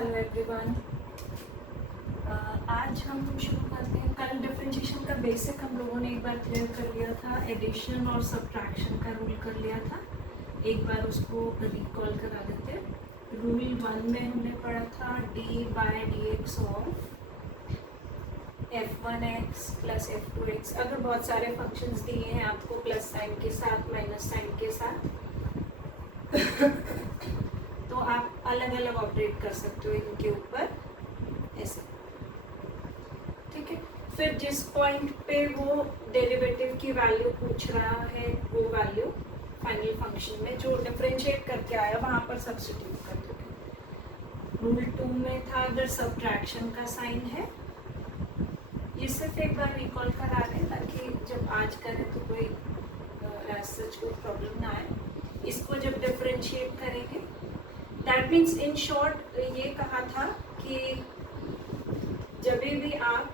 Hello everyone. आज हम शुरू करते हैं। कल डिफरेंशिएशन का बेसिक हम लोगों ने एक बार क्लियर कर लिया था, एडिशन और सब्ट्रैक्शन का रूल कर लिया था। एक बार उसको रिकॉल करा देते हैं। रूल 1 में हमने पढ़ा था d/dx of f1x plus f2x। अगर बहुत सारे फंक्शंस दिए हैं आपको प्लस साइन के साथ माइनस साइन के साथ तो आप अलग अलग ऑपरेट कर सकते हो इनके ऊपर ऐसे, ठीक है। फिर जिस पॉइंट पे वो डेरिवेटिव की वैल्यू पूछ रहा है वो वैल्यू फाइनल फंक्शन में जो डिफरेंशिएट करके आया वहाँ पर सब्स्टिट्यूट कर दोगे। रूल 2 में था अगर सब्ट्रैक्शन का साइन है, ये सिर्फ एक बार रिकॉल करा रहे हैं ताकि जब आज करें तो कोई सच कोई प्रॉब्लम ना आए। इसको जब डिफरेंशिएट करेंगे दैट मीन्स इन शॉर्ट ये कहा था कि जब भी आप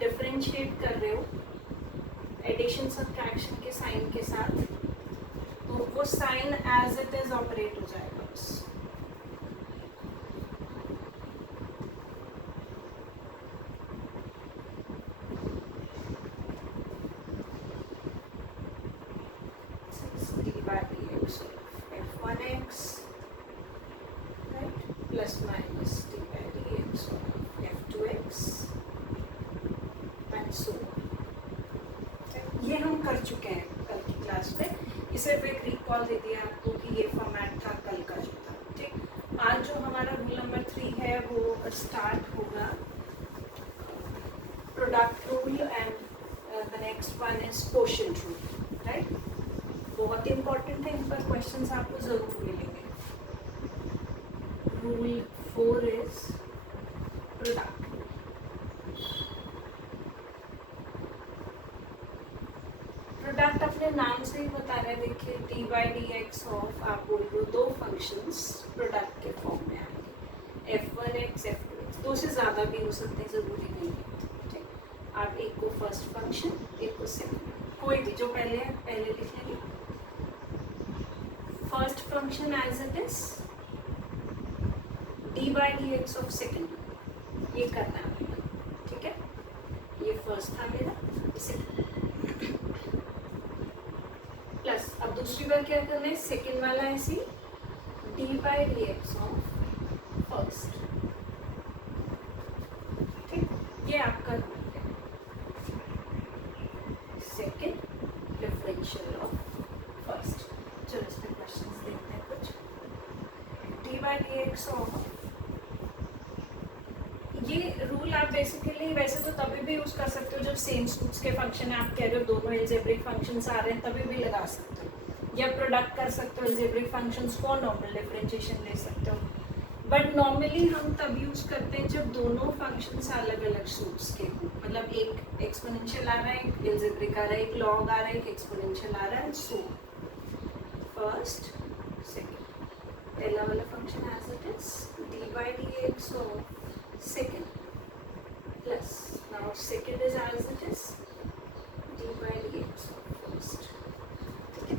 डिफरेंशिएट कर रहे हो एडिशन सब्ट्रैक्शन के साइन के साथ तो वो sign as it is operate हो जाएगा बस। d/dx of f1x right plus minus d/dx of f2x and so on। ये हम कर चुके हैं कल की क्लास में। इसे एक रिकॉल दे दिया आपको कि ये फॉर्मेट था कल का जो था, ठीक। आज जो हमारा रूल नंबर 3 है वो स्टार्ट होगा product rule and the next one is quotient rule, right. बहुत इंपॉर्टेंट है, इन पर क्वेश्चंस आपको जरूर मिलेंगे। Rule 4 is product. प्रोडक्ट अपने नाम से ही बता रहे हैं। देखिए d/dx ऑफ आप बोल लो दो फंक्शंस प्रोडक्ट के फॉर्म में आएंगे, f1x f2x। दो से ज़्यादा भी हो सकते हैं, ज़रूरी नहीं है, ठीक। आप एक को फर्स्ट फंक्शन एक को सेकंड, कोई भी जो पहले है पहले लिख लेंगे। First function as it is d/dx of second, ये करना है आपको, ठीक है। ये फर्स्ट था मेरा, सेकंड प्लस अब दूसरी बार क्या करना है, सेकंड वाला ऐसी d/dx ऑफ फर्स्ट, ठीक। ये आपका रूल है, सेकंड डिफरेंशियल ऑफ फर्स्ट। चलो इस पे क्वेश्चंस देखते हैं कुछ। d/dx ऑफ, ये रूल आप बेसिकली वैसे तो तभी भी यूज कर सकते हो जब सेम सूट्स के फंक्शन है, आप कह रहे हो दोनों एल्जेब्रिक फंक्शंस आ रहे हैं तभी भी लगा सकते हो, या प्रोडक्ट कर सकते हो एल्जेब्रिक फंक्शंस को, नॉर्मल डिफरेंशिएशन ले सकते हो। बट नॉर्मली हम तब यूज करते हैं जब दोनों फंक्शंस अलग अलग सूट्स के हों, मतलब एक एक्सपोनेंशियल आ रहा है, एक एल्जेब्रिक आ रहा है, एक लॉग आ रहा है, एक एक्सपोनेंशियल आ रहा है, सो फर्स्ट सेकंड। पहला वाला function as it is d/dx of second plus now second is as it is d/dx of first, ठीक है।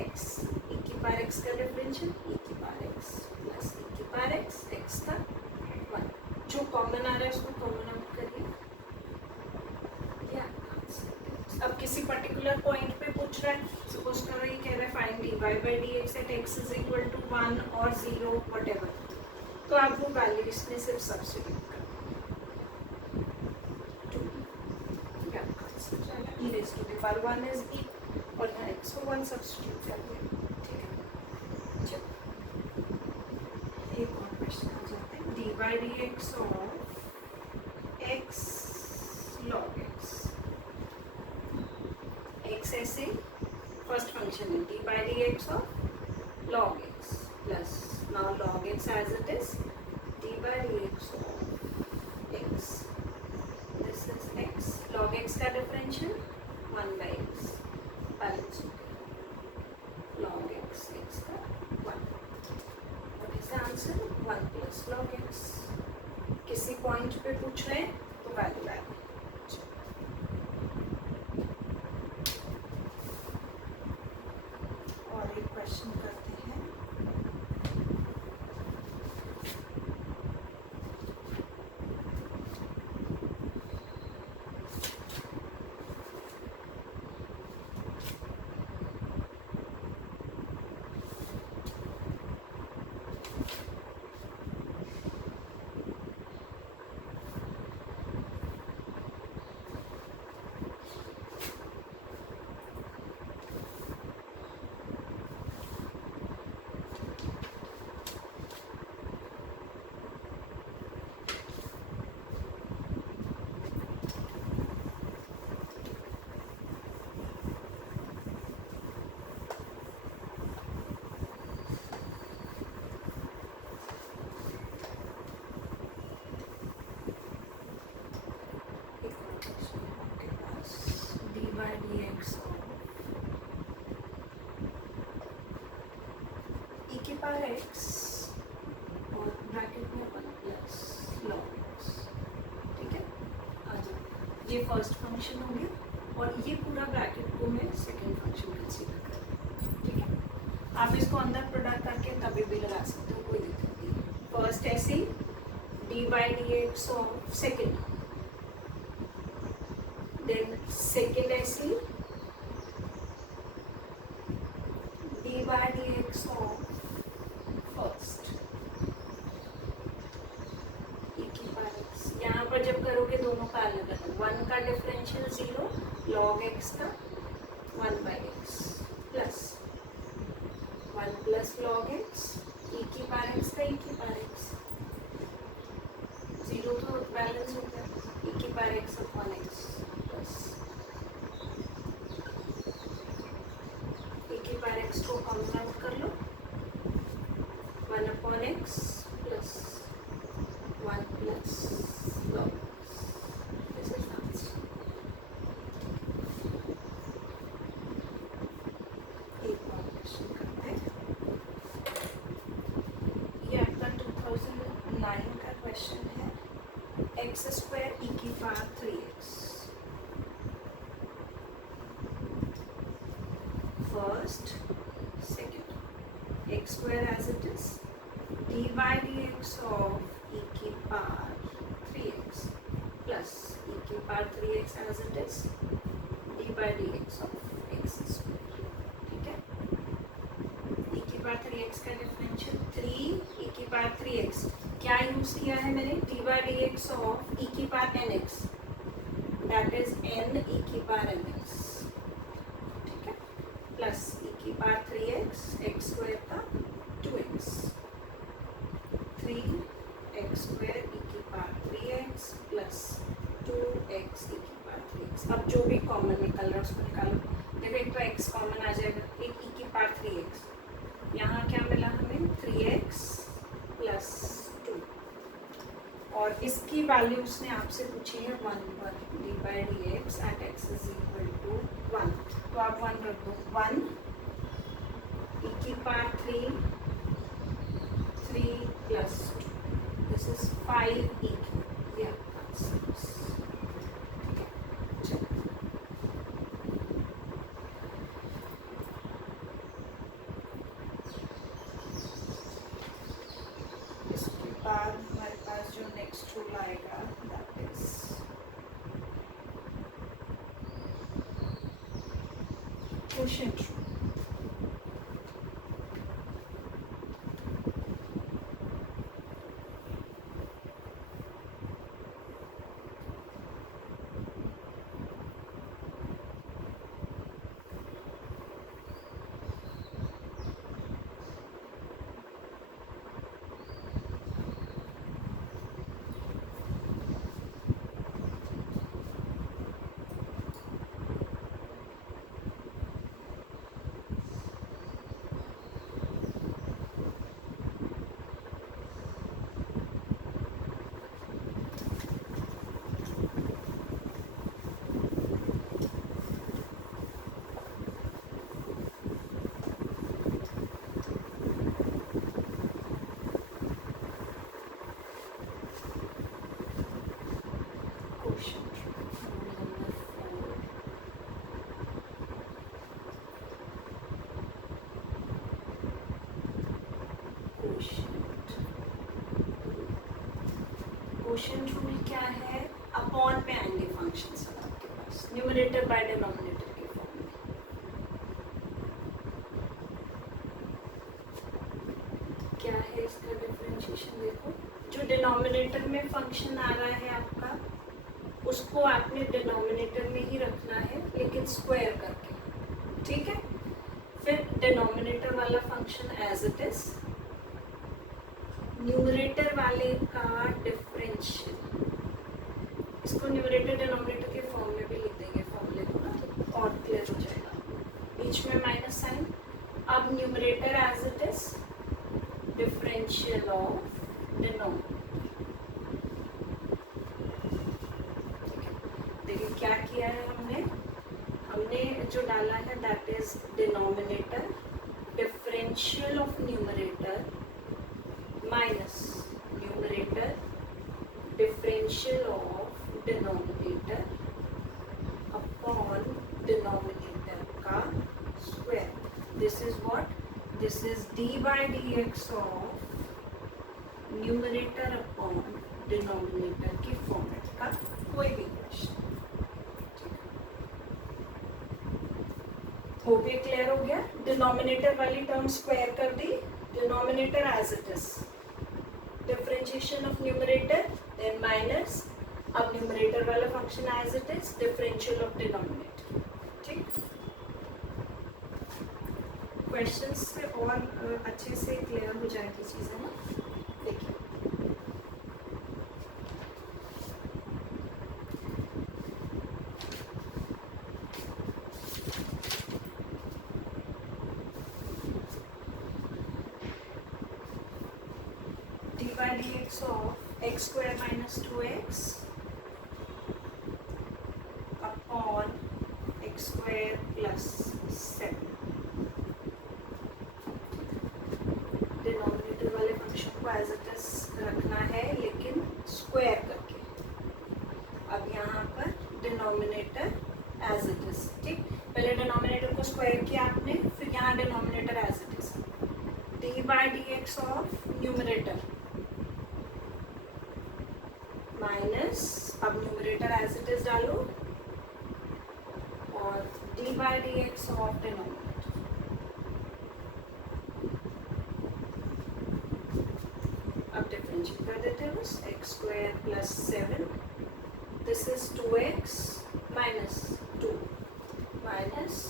x e की पावर x का डिफरेंशियल e की पावर x प्लस e की पावर x का 1, जो कॉमन आ रहा है उसको कॉमन आउट करिए। अब किसी पर्टिकुलर पॉइंट पे पूछ रहा है, सपोज करो ये कह रहा है find dy/dx at x is equal to 1 और 0 व्हाटएवर, तो आप वो वैल्यू इसमें सिर्फ सब्स्टिट्यूट कर e raised to the power 1 is e और यहाँ x को 1 सब्स्टिट्यूट कर दिया, ठीक है। चलो एक और क्वेश्चन आ जाते हैं। d/dx of x log x, x ऐसे फर्स्ट फंक्शन है d/dx of log x plus now log x as it is d/dx of x, this is x, log x का डिफरेंशियल 1/x बैलेंस हो गया, log x x का 1, what is the answer, 1 plus log x। किसी point पे पूछ रहे हैं तो वैल्यू आएगी। और एक क्वेश्चन करते हैं। की पावर एक्स और ब्रैकेट में 1 प्लस लॉग एक्स। ठीक है, आ जाओ, ये फर्स्ट फंक्शन हो गया और ये पूरा ब्रैकेट को मैं सेकेंड फंक्शन कंसीडर कर रही हूँ। ठीक है, आप इसको अंदर प्रोडक्ट करके तभी भी लगा सकते हो, कोई दिक्कत नहीं। फर्स्ट ऐसे ही d by D x of second, then second ऐसे ही d by D x of first e की पावर एक्स। यहाँ पर जब करोगे दोनों का अलग अलग, 1 का डिफरेंशियल 0, लॉग एक्स का 1 by x plus 1 plus log x e की पावर एक्स का e की पावर एक्स, 0 तो बैलेंस हो गया, e की power x upon x plus e की पावर एक्स को कॉमन आउट कर लो, 1 upon x plus 1 plus log x. This is answer. एक और क्वेश्चन करते हैं, ये आपका 2009 का क्वेश्चन है, एक्स स्क्वायर ई की power 3x। First second x square as it is, D by D x of e की पावर 3x प्लस e की power 3x as it is d by dx of x square. ठीक है, e की power 3x का differential 3 e की power 3x, क्या use किया है मैंने, d by dx of e की power nx, that is n e की पावर nx। ठीक है, प्लस e की पावर 3x x स्क्वायर का 2x, 3x स्क्वायर e की power 3x plus 2x e की पावर 3x। अब जो भी कॉमन निकल रहा है उसको निकालो। देखो, एक तो x कॉमन आ जाएगा, एक e की पावर 3x, यहाँ क्या मिला हमें 3x प्लस 2, और इसकी वैल्यू उसने आपसे पूछी है 1 पर, D by D X at X is equal to 1, तो आप 1 रख दो, 1 e की power 3 plus 2, this is 5 e cube, या आंसर। इसके बाद हमारे पास जो नेक्स्ट रूल आएगा that is quotient rule. Quotient rule क्या है, अपॉन पे आएंगे फंक्शन सब आपके पास, न्यूमरेटर बाय डिनोमिनेटर के फॉर्म में। क्या है इसका डिफरेंशिएशन, देखो जो डिनोमिनेटर में फंक्शन आ रहा है आपका, उसको आपने डिनोमिनेटर में ही रखना है लेकिन स्क्वायर करके। ठीक है, फिर डिनोमिनेटर वाला function as it is, numerator वाले का डिफरेंशियल, इसको न्यूमरेटर डिनोमिनेटर के फॉर्म में भी लिख देंगे फॉर्मूले को ना, तो और क्लियर हो जाएगा, बीच में माइनस साइन। अब numerator as it is differential of denominator. ठीक है, देखिए क्या किया है हमने जो डाला है that is denominator differential differential of numerator minus numerator differential of denominator upon denominator का square. This is what? This is D by D x of numerator upon denominator की फॉर्मेट का कोई भी क्वेश्चन. होप ये clear हो गया. Denominator वाली term square कर दी, denominator as it is, differentiation of numerator then minus, अब न्यूमरेटर वाला function as it is, differential of denominator. ठीक, क्वेश्चंस से और अच्छे से क्लियर हो जाएगी चीजें ना. देखिए D by D x of x square minus 2x upon x square plus 7. Denominator वाले फंक्शन को एज इट इज रखना है लेकिन स्क्वायर करके. अब यहाँ पर डिनोमिनेटर एज इट इज. ठीक, पहले डिनोमिनेटर को स्क्वायर किया आपने, फिर यहाँ denominator as it is. D by D x of numerator minus, अब न्यूमरेटर एज इट इज डालो, और D by D x of denominator. अब डिफरेंशिएट कर देते हैं बस. X square plus 7, this is 2x minus 2 minus,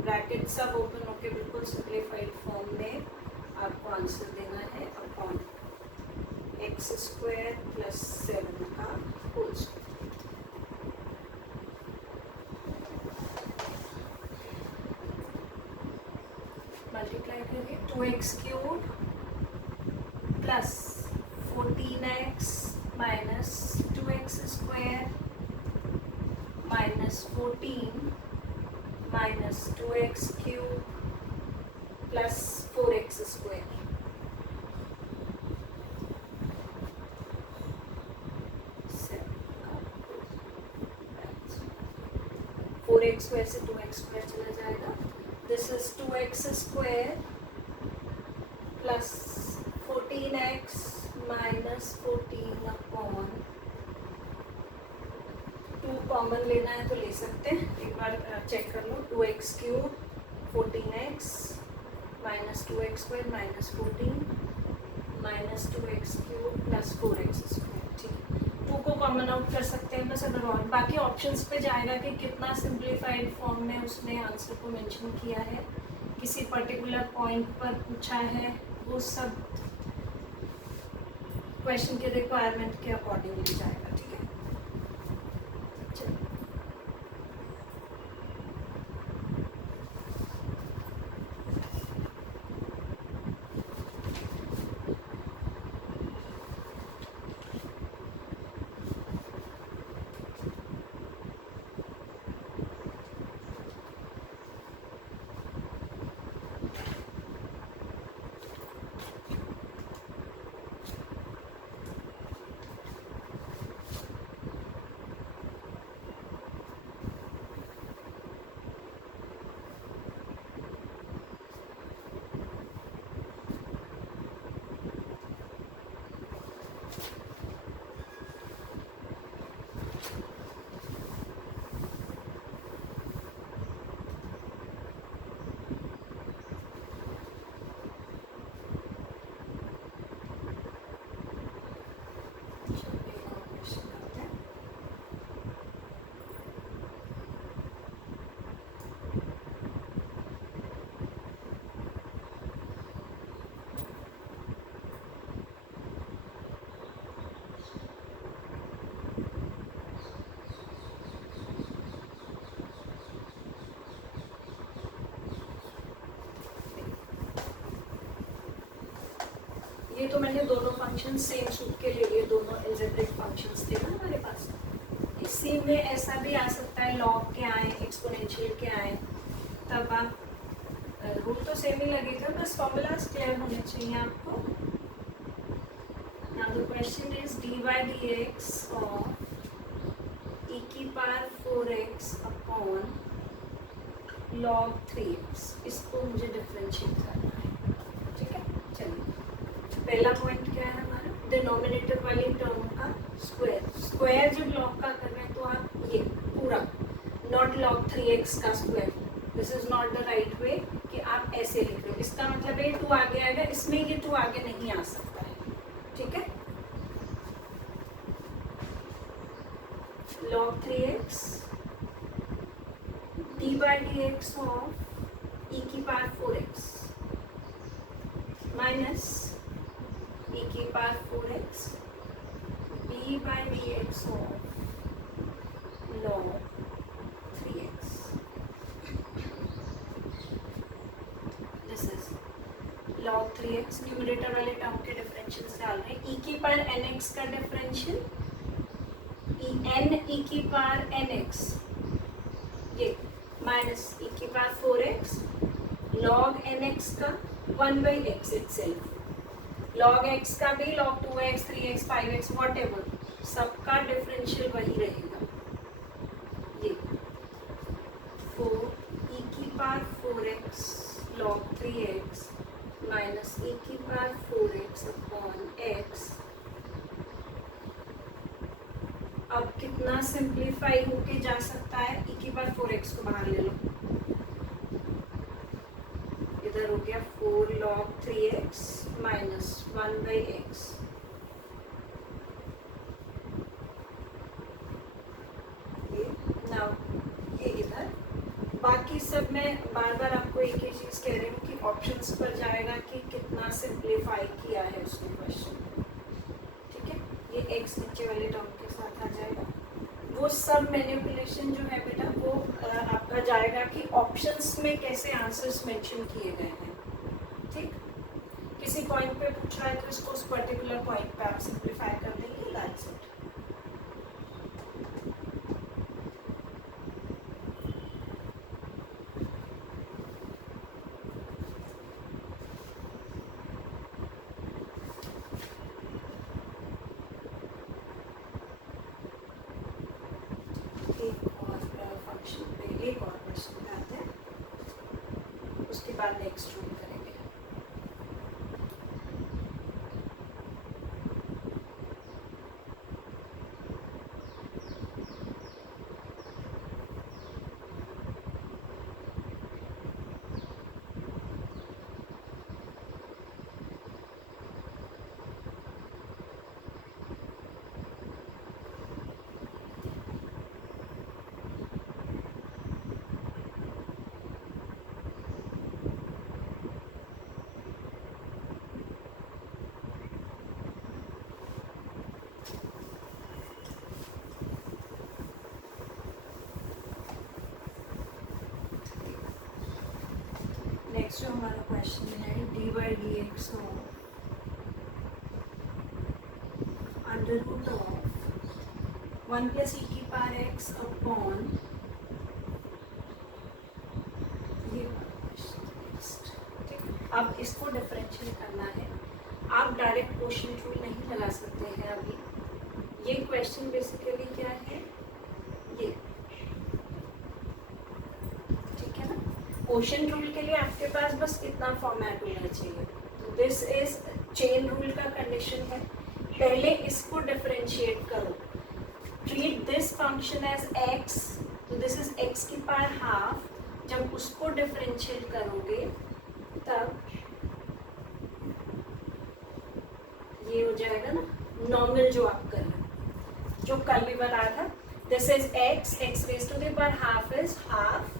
bracket सब open होके बिल्कुल सिंप्लीफाइड फॉर्म में आपको आंसर देना है अपॉन एक्स स्क्वायर प्लस 7 का होल स्क्वायर. मल्टीप्लाई करिए, 2x cube plus 14x minus 2x square minus 14 minus 2x cube plus 4x square. 4x square से 2x स्क्वायर चला जाएगा. This is 2x square plus 14x minus 14 upon 2 common लेना है तो ले सकते हैं. एक बार चेक कर लो. 2x cube 14x minus 2x square minus 14 minus 2x cube plus 4x square. ठीक है, 2 को कॉमन आउट कर सकते हैं बस. अगर और बाकी ऑप्शंस पे जाएगा कि कितना सिंप्लीफाइड फॉर्म में उसने आंसर को मेंशन किया है, किसी पर्टिकुलर पॉइंट पर पूछा है, वो सब क्वेश्चन के रिक्वायरमेंट के अकॉर्डिंगली जाएगा. ठीक है, चलिए ये तो मैंने दोनों फंक्शन सेम सूट के ले लिए, दोनों अलजेब्रिक फंक्शंस थे ना हमारे पास. इसी में ऐसा भी आ सकता है लॉग के आए, एक्सपोनेंशियल के आए, तब आप रूल तो सेम ही लगेगा, बस फॉर्मूलाज क्लियर होने चाहिए आपको। Now the question is dy dx of e की power 4x upon log 3x, इसको मुझे डिफरेंशिएट करना है, ठीक है। चलिए पहला पॉइंट क्या है हमारा, डिनोमिनेटर वाली टर्म का स्क्वायर। स्क्वायर जब log का कर रहे हैं तो आप ये पूरा नॉट log 3x का square, this is not the right way कि आप ऐसे लिख रहे हो। इसका मतलब है 2 आगे आएगा, इसमें ये 2 आगे नहीं आ सकता है, ठीक है। log 3x d by dx of e की पावर 4x माइनस e की power 4x d by dx of log 3x, this is log 3x। Numerator वाले टर्म के डिफरेंशियल डाल रहे हैं, e की पावर nx का डिफरेंशियल e की पावर nx ये माइनस e की पावर 4x log nx का 1/x इटसेल्फ, log x का भी log 2x 3x 5x whatever सबका डिफरेंशियल वही रहेगा। ये 4 e की power 4x log 3x minus e की पावर 4x अपॉन x। अब कितना सिंप्लीफाई होके जा सकता है, e की पावर 4x को बाहर ले लो, इधर हो गया 4 log 3x minus 1/x। Now ये इधर, बाकी सब मैं बार बार आपको एक ही चीज़ कह रही हूँ कि ऑप्शंस पर जाएगा कि कितना सिंप्लीफाई किया है उसने क्वेश्चन, ठीक है। ये x नीचे वाले टर्म के साथ आ जाएगा, वो सब मैनिपुलेशन जो है बेटा वो आपका जाएगा कि ऑप्शंस में कैसे आंसर्स मेंशन किए गए हैं, ठीक। किसी पॉइंट पे पूछ रहा है तो इसको उस पर्टिकुलर पॉइंट पे आप सिंप्लीफाई कर देंगे, दैट्स इट। एक और क्वेश्चन पे आते हैं, उसके बाद नेक्स्ट रूल करेंगे। नेक्स्ट जो हमारा क्वेश्चन है d by D x under root of 1 plus e की पावर एक्स अपॉन ये नेक्स्ट, ठीक। अब इसको डिफरेंशिएट करना है, आप डायरेक्ट क्वोशिएंट रूल नहीं लगा सकते हैं अभी। ये क्वेश्चन बेसिकली क्या है, ये क्वोशिएंट रूल के लिए आपके पास बस इतना फॉर्मेट होना चाहिए। दिस इज चेन रूल का कंडीशन है, पहले इसको डिफरेंशिएट करो, treat this function as x, तो दिस इज x की पावर हाफ, जब उसको डिफरेंशिएट करोगे तब ये हो जाएगा ना नॉर्मल जो आप कर रहे हो, जो कल भी बताया था। This is x raise to the power half is half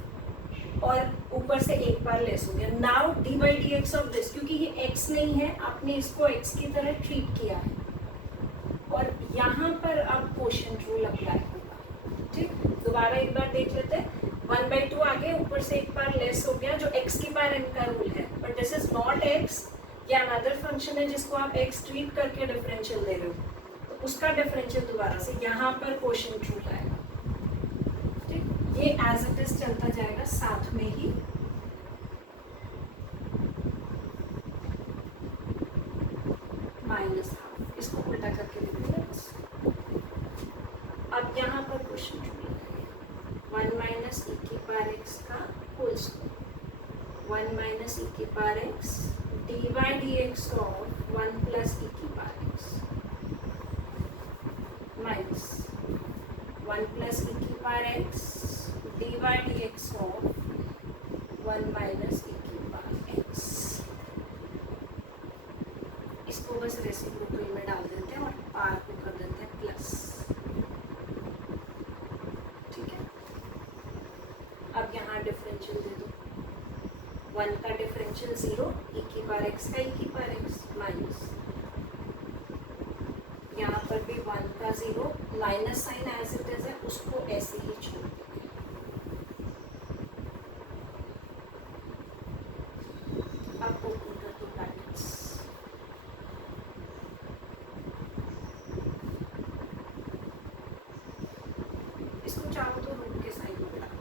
और ऊपर से एक बार लेस हो गया। Now D by D x of this, क्योंकि ये x नहीं है आपने इसको x की तरह ट्रीट किया है और यहाँ पर अब क्वोशिएंट रूल अप्लाई होगा, ठीक। दोबारा एक बार देख लेते हैं, 1/2 आगे ऊपर से एक बार लेस हो गया जो x की पावर n का रूल है, but this is not x, ये अनदर फंक्शन है जिसको आप x ट्रीट करके डिफरेंशियल दे रहे हो, तो उसका डिफरेंशियल दोबारा से यहाँ पर क्वोशिएंट रूल आएगा, ठीक। ये एज इट इज चलता जाएगा साथ में ही। उल्टा करके लिख दिया बस। अब यहाँ पर क्वेश्चन रूल है 1 माइनस ई की पावर एक्स का होल स्क्वायर 1 माइनस ई की power x d by D x of 1 plus e की power x minus 1 plus e की power x d by D x of 1 minus e की power x. इसको बस reciprocal में डाल देते हैं और पावर को कर देते हैं प्लस। ठीक है, अब यहाँ डिफरेंशियल दे दो 1 का डिफरेंशियल 0 ई की पावर एक्स का ई की पावर एक्स माइनस यहाँ पर भी 1 का 0 minus sign as it is है उसको ऐसे ही छोड़ देंगे। अब ओपन कर दो ब्रैकेट्स इसको चाहो तो रूट के साइड में डाल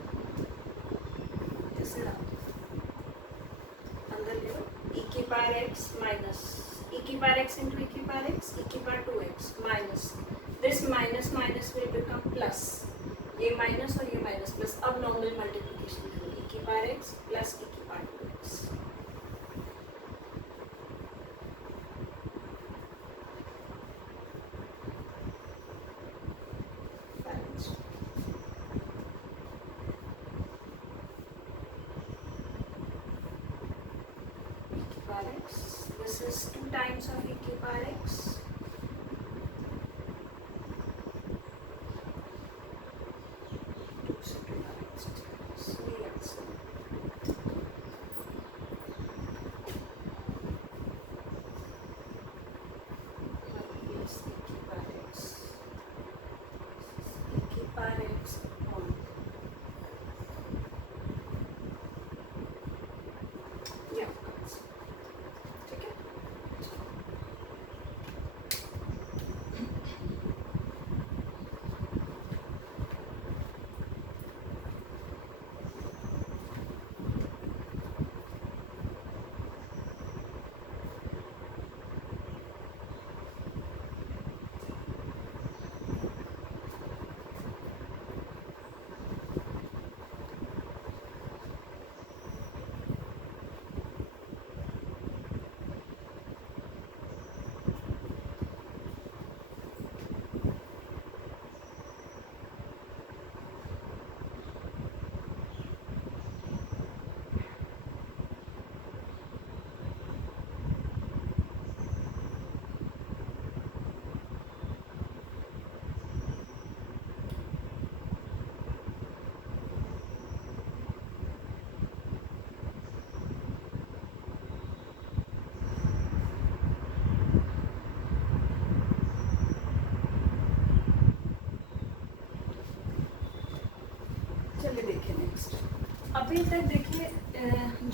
ऐसे डाल दो अंदर ले लो ई की पावर एक्स माइनस e की पावर x into e की पावर x e की power 2x minus this minus minus will become plus ये माइनस और ये माइनस प्लस। अब नॉर्मल मल्टीप्लिकेशन करो e की पावर x प्लस e की power 2x this is 2 times of e की पावर x चलिए देखिए नेक्स्ट। अभी तक देखिए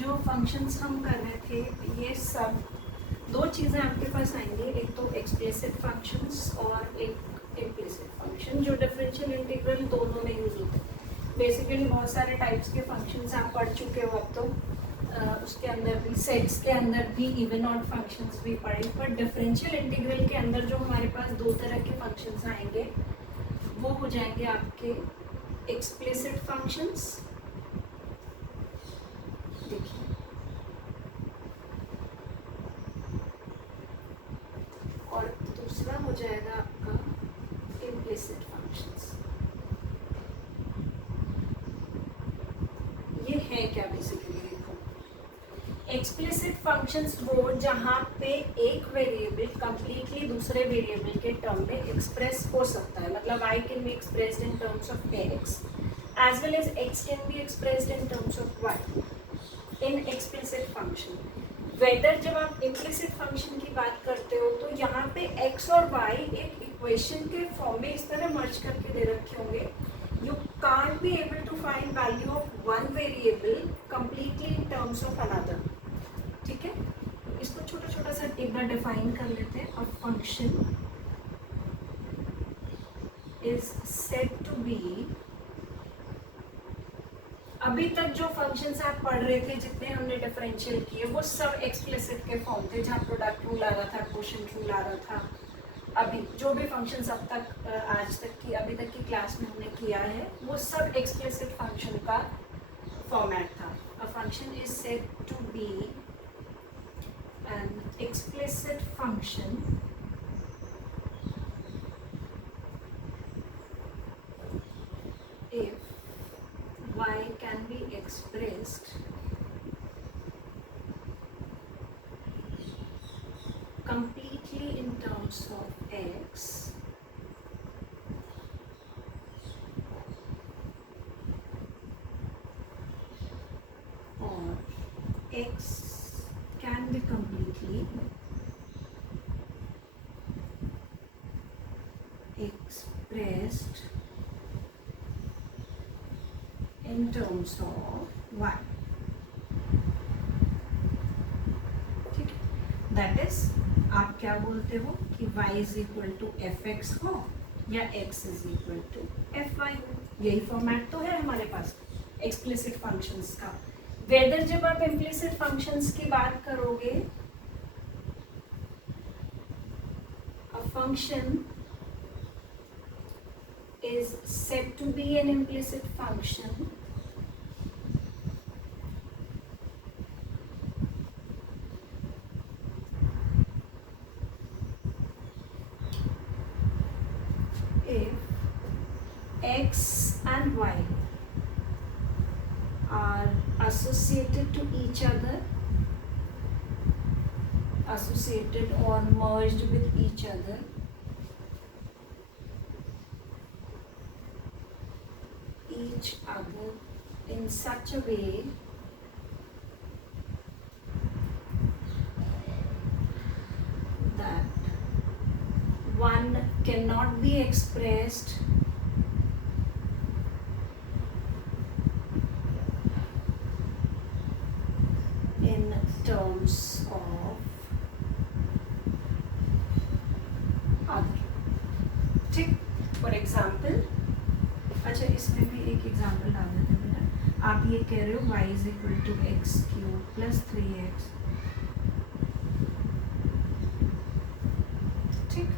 जो फंक्शंस हम कर रहे थे ये सब दो चीज़ें आपके पास आएंगी, एक तो एक्सप्लिसिट फंक्शंस और एक इम्प्लिसिट फंक्शन जो डिफरेंशियल इंटीग्रल दोनों में यूज होते हैं। बेसिकली बहुत सारे टाइप्स के फंक्शंस आप पढ़ चुके हो अब तो, उसके अंदर भी सेट्स के अंदर भी इवन ऑड फंक्शंस भी पढ़े, पर डिफरेंशियल इंटीग्रल के अंदर जो हमारे पास दो तरह के फंक्शंस आएंगे वो हो जाएंगे आपके एक्सप्लिसिट फंक्शंस, देखिए, और दूसरा हो जाएगा आपका इम्प्लिसिट फंक्शंस। ये है क्या बेसिकली, देखो एक्सप्लिसिट फंक्शंस वो जहाँ पे एक वेरिएबल कंप्लीटली दूसरे वेरिएबल के टर्म में एक्सप्रेस हो सकता है, मतलब y can be expressed in terms of x as well as x can be expressed in terms of y in explicit function। Whether जब आप इम्प्लिसिट फंक्शन की बात करते हो तो यहाँ पे x और y एक इक्वेशन के फॉर्म में इस तरह मर्ज करके दे रखे होंगे, you can't be able to find value of one variable completely in terms of another। ठीक है, इसको छोटा छोटा सा एक बार डिफाइन कर लेते हैं। A function is said to be, अभी तक जो फंक्शंस आप पढ़ रहे थे जितने हमने डिफरेंशियल किए वो सब एक्सप्लिसिट के फॉर्म थे, जहाँ प्रोडक्ट रूल आ रहा था, क्वोशिएंट रूल आ रहा था, अभी जो भी फंक्शंस अब तक आज तक की अभी तक की क्लास में हमने किया है वो सब एक्सप्लिसिट फंक्शन का फॉर्मेट था. A function is said to be an explicit function if y can be expressed completely in terms of x or x can be completely expressed in terms of y. ठीक है, that is आप क्या बोलते हो कि y is equal to F X हो या x is equal to F Y हो. यही फॉर्मेट तो है हमारे पास एक्सप्लिसिट फंक्शंस का. वेदर जब आप इम्प्लिसिट फंक्शंस की बात करोगे, a function is said to be an implicit function if x and y are associated to each other, associated or merged with each other, each other in such a way that one cannot be expressed in terms of other. ठीक, for example, अच्छा इसमें भी एक example डाल देते हैं. आप ये कह रहे हो y is equal to X cube plus 3x. ठीक,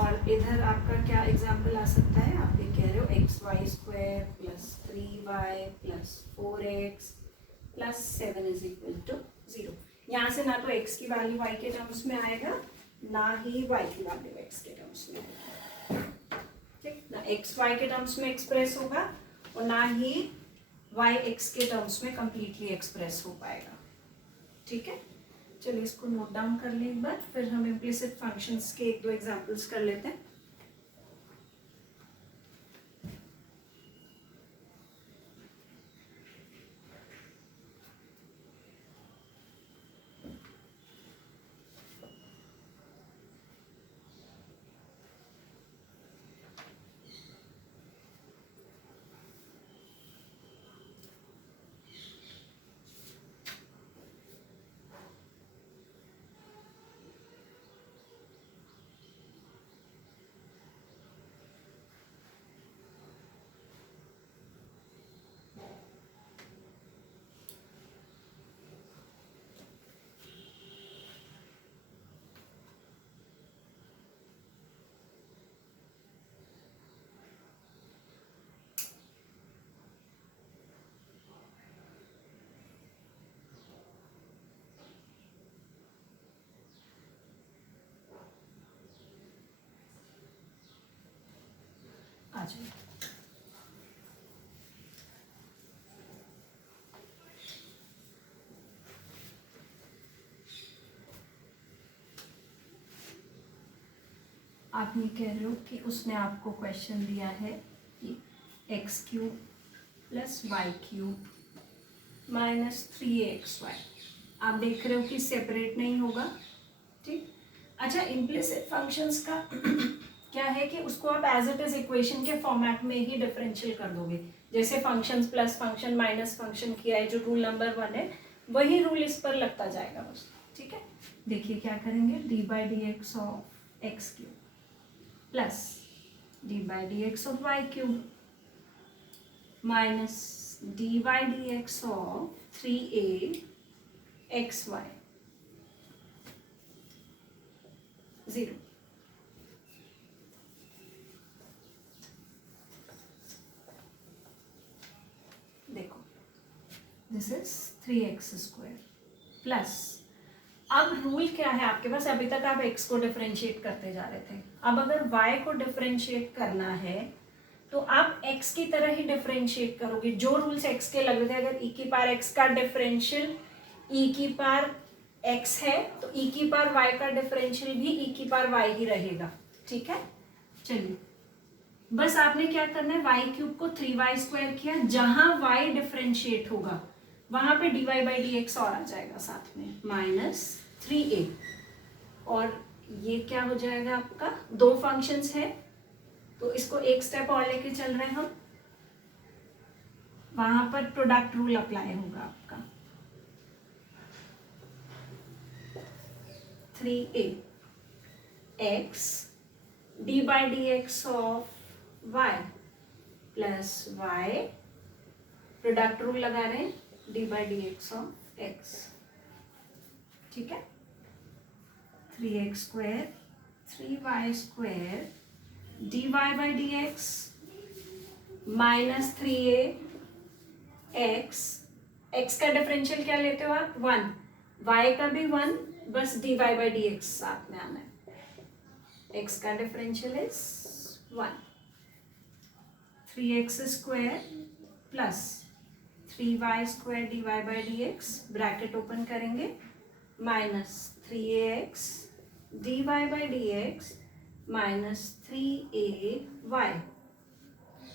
और इधर आपका क्या एग्जाम्पल आ सकता है, आप ये कह रहे हो X Y square plus 3y plus 4x plus 7 is equal to 0. यहाँ से ना तो x की वैल्यू y के टर्म्स में आएगा ना ही y की वैल्यू x के टर्म्स में आएगा. ठीक, ना एक्स वाई के टर्म्स में एक्सप्रेस होगा और ना ही वाई एक्स के टर्म्स में कंप्लीटली एक्सप्रेस हो पाएगा. ठीक है, चलिए इसको नोट डाउन कर लें एक बार, फिर हम इम्प्लिसिट फंक्शंस के एक दो एग्जांपल्स कर लेते हैं. आ जाइए. आप ये कह रहे हो कि उसने आपको क्वेश्चन दिया है कि X cube plus Y cube minus 3xy. आप देख रहे हो कि सेपरेट नहीं होगा. ठीक, अच्छा इम्प्लिसिट फंक्शंस का क्या है कि उसको आप एज इट इज इक्वेशन के फॉर्मेट में ही डिफरेंशियल कर दोगे. जैसे functions plus function minus function किया है, जो रूल नंबर 1 है वही रूल इस पर लगता जाएगा बस. ठीक है, देखिए क्या करेंगे, d/dx of X cube plus d/dx of Y cube minus d/dx of 3a xy 0. This is 3x² plus, अब रूल क्या है आपके पास, अभी तक आप x को डिफरेंशिएट करते जा रहे थे, अब अगर y को डिफरेंशिएट करना है तो आप x की तरह ही डिफरेंशिएट करोगे, जो रूल्स x के लग रहे थे। अगर e की पावर x का डिफरेंशियल e की पावर x है तो e की पावर y का डिफरेंशियल भी e की पावर y ही रहेगा, ठीक है। चलिए, बस आपने क्या करना है, y³ को 3y² किया, जहां y डिफरेंशिएट होगा वहां पे dy/dx और आ जाएगा साथ में, -3a, और ये क्या हो जाएगा आपका, दो फंक्शंस है तो इसको एक स्टेप और लेके चल रहे हैं हम, वहां पर प्रोडक्ट रूल अप्लाई होगा आपका, 3a x d/dx of y plus y, product rule लगा रहे हैं, d/dx ऑफ x, ठीक है। 3x² 3y² dy/dx -3a x का डिफरेंशियल क्या लेते हो आप, 1, y का भी 1, बस dy/dx साथ में आना है, x का differential is 1, 3x² plus 3y² dy/dx, bracket open करेंगे, -3ax dy/dx -3ay।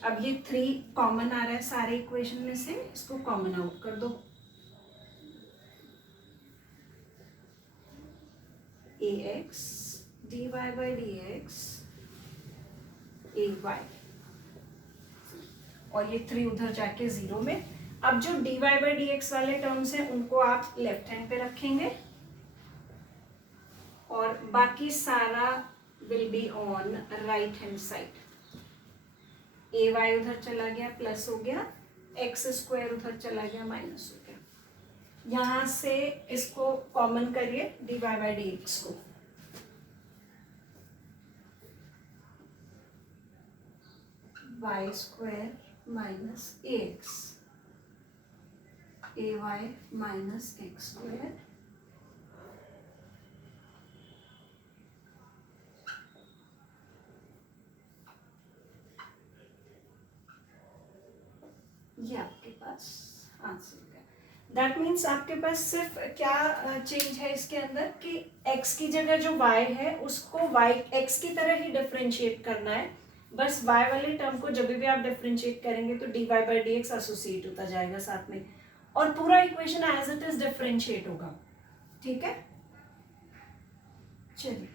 अब ये 3 कॉमन आ रहा है सारे इक्वेशन में से, इसको कॉमन आउट कर दो, ax dy/dx ay, और ये 3 उधर जाके 0 में। अब जो dy/dx वाले टर्म्स हैं उनको आप लेफ्ट हैंड पे रखेंगे और बाकी सारा will be on right hand side, ay उधर चला गया प्लस हो गया, x² उधर चला गया माइनस हो गया। यहां से इसको कॉमन करिए dy/dx को, y² minus ax ay minus x², ये आपके पास आंसर है। दैट मीन्स आपके पास सिर्फ क्या चेंज है इसके अंदर कि x की जगह जो y है उसको y x की तरह ही डिफरेंशिएट करना है, बस y वाले टर्म को जब भी आप डिफरेंशिएट करेंगे तो dy/dx एसोसिएट होता जाएगा साथ में, और पूरा equation as it is differentiate होगा, ठीक है। चलिए,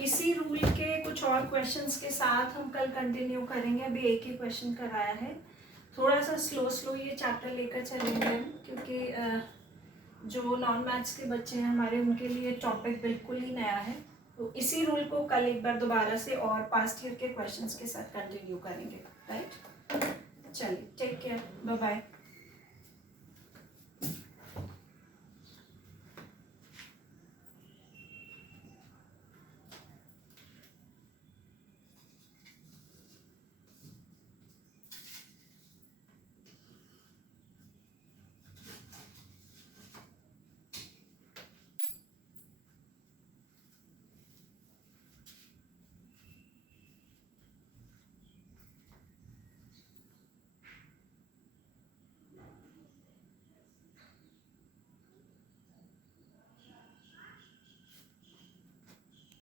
इसी रूल के कुछ और क्वेश्चंस के साथ हम कल कंटिन्यू करेंगे। अभी एक ही क्वेश्चन कराया है, थोड़ा सा स्लो ये चैप्टर लेकर चलेंगे हम, क्योंकि जो नॉन मैथ्स के बच्चे हैं हमारे उनके लिए टॉपिक बिल्कुल ही नया है। तो इसी रूल को कल एक बार दोबारा से और पास्ट ईयर के क्वेश्चंस के साथ कंटिन्यू करेंगे, राइट। चलिए, टेक केयर, बाय बाय।